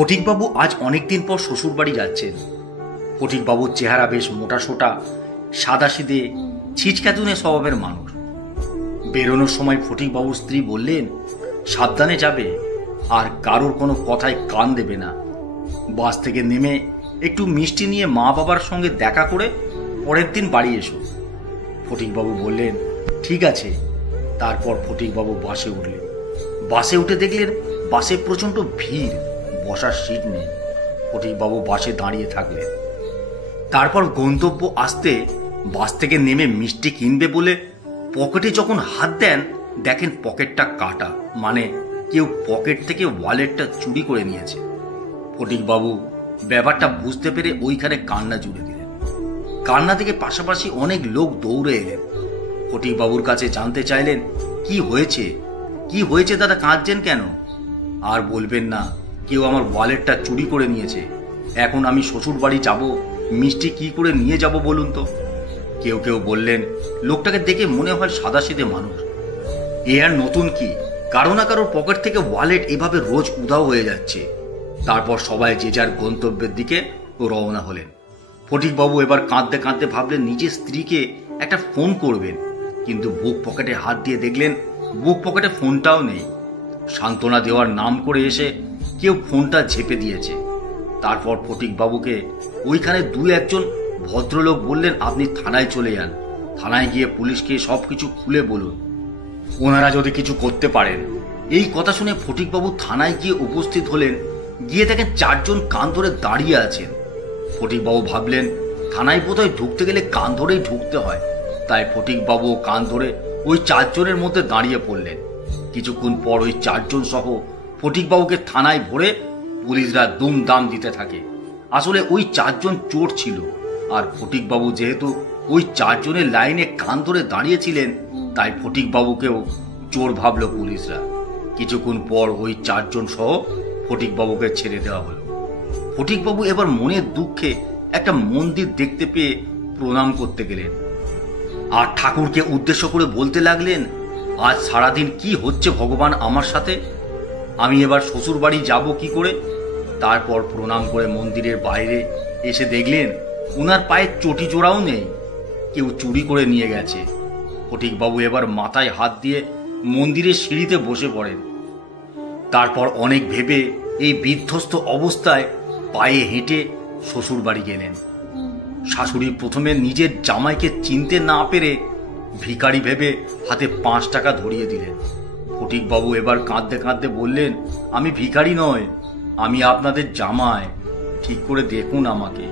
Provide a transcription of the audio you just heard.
ফটিকবাবু আজ অনেকদিন পর শ্বশুর বাড়ি যাচ্ছেন। ফটিকবাবুর চেহারা বেশ মোটাসোটা, সাদাসিধে, ছিচকাতুনে স্বভাবের মানুষ। বেরোনোর সময় ফটিকবাবুর স্ত্রী বললেন, সাবধানে যাবে আর কারোর কোনো কথায় কান দেবে না। বাস থেকে নেমে একটু মিষ্টি নিয়ে মা বাবার সঙ্গে দেখা করে পরের দিন বাড়ি এসো। ফটিকবাবু বললেন, ঠিক আছে। তারপর ফটিকবাবু বাসে উঠলেন। বাসে উঠে দেখলেন বাসে প্রচণ্ড ভিড়, বসার সিট নেই। ফটিকবাবু বাসে দাঁড়িয়ে থাকলেন। তারপর গন্তব্য আসতে বাস থেকে নেমে মিষ্টি কিনবে বলে পকেটে যখন হাত দেন, দেখেন পকেটটা কাটা, মানে কেউ পকেট থেকে ওয়ালেটটা চুরি করে নিয়েছে। ফটিকবাবু ব্যাপারটা বুঝতে পেরে ওইখানে কান্না জুড়ে দিলেন। কান্না থেকে পাশাপাশি অনেক লোক দৌড়ে এলেন। ফটিকবাবুর কাছে জানতে চাইলেন, কি হয়েছে, কি হয়েছে দাদা, কাঁদছেন কেন? আর বলবেন না, কেউ আমার ওয়ালেটটা চুরি করে নিয়েছে। এখন আমি শ্বশুর বাড়ি যাব, মিষ্টি কি করে নিয়ে যাব বলুন তো? কেউ কেউ বললেন, লোকটাকে দেখে মনে হয় সাদাসিধে মানুষ, এ আর নতুন কি, কারো না কারোর পকেট থেকে ওয়ালেট এভাবে রোজ উধাও হয়ে যাচ্ছে। তারপর সবাই যে যার গন্তব্যের দিকে রওনা হলেন। ফটিকবাবু এবার কাঁদতে কাঁদতে ভাবলেন নিজের স্ত্রীকে একটা ফোন করবেন, কিন্তু বুক পকেটে হাত দিয়ে দেখলেন বুক পকেটে ফোনটাও নেই। সান্ত্বনা দেওয়ার নাম করে এসে কেউ ফোনটা ঝেপে দিয়েছে। তারপর ফটিকবাবুকে ওইখানে দু একজন ভদ্রলোক বললেন, আপনি থানায় চলে যান, থানায় গিয়ে পুলিশকে সব কিছু খুলে বলুন, ওনারা যদি কিছু করতে পারেন। এই কথা শুনে ফটিকবাবু থানায় গিয়ে উপস্থিত হলেন। গিয়ে দেখেন চারজন কান ধরে দাঁড়িয়ে আছেন। ফটিকবাবু ভাবলেন থানায় বোধহয় ঢুকতে গেলে কান ধরেই ঢুকতে হয়, তাই ফটিকবাবু কান ধরে ওই চারজনের মধ্যে দাঁড়িয়ে পড়লেন। কিছুক্ষণ পর ওই চারজন সহ ফটিকবাবুকে থানায় ভরে পুলিশরা দুমদাম দিতে থাকে। আসলে ওই চারজন চোর ছিল, আর ফটিকবাবু যেহেতু ওই চারজনের লাইনে কান ধরে দাঁড়িয়েছিলেন, তাই ফটিকবাবুকেও চোর ভাবল পুলিশরা। কিছুক্ষণ পর ওই চারজন সহ ফটিকবাবুকে ছেড়ে দেওয়া হলো। ফটিকবাবু এবার মনের দুঃখে একটা মন্দির দেখতে পেয়ে প্রণাম করতে গেলেন, আর ঠাকুরকে উদ্দেশ্য করে বলতে লাগলেন, আজ সারাদিন কি হচ্ছে ভগবান আমার সাথে, আমি এবার শ্বশুর বাড়ি যাব কি করে? তারপর প্রণাম করে মন্দিরের বাইরে এসে দেখলেন ওনার পায়ে চটি জোড়াও নেই, কেউ চুরি করে নিয়ে গেছে। ফটিকবাবু এবার মাথায় হাত দিয়ে মন্দিরের সিঁড়িতে বসে পড়েন। তারপর অনেক ভেবে এই বিধ্বস্ত অবস্থায় পায়ে হেঁটে শ্বশুর বাড়ি গেলেন। শাশুড়ি প্রথমে নিজের জামাইকে চিনতে না পেরে ভিখারি ভেবে হাতে 5 টাকা ধরিয়ে দিলেন। ফটিকবাবু এবার কাঁদতে কাঁদতে বললেন, আমি ভিখারি নয়, আমি আপনাদের জামাই, ঠিক করে দেখুন আমাকে।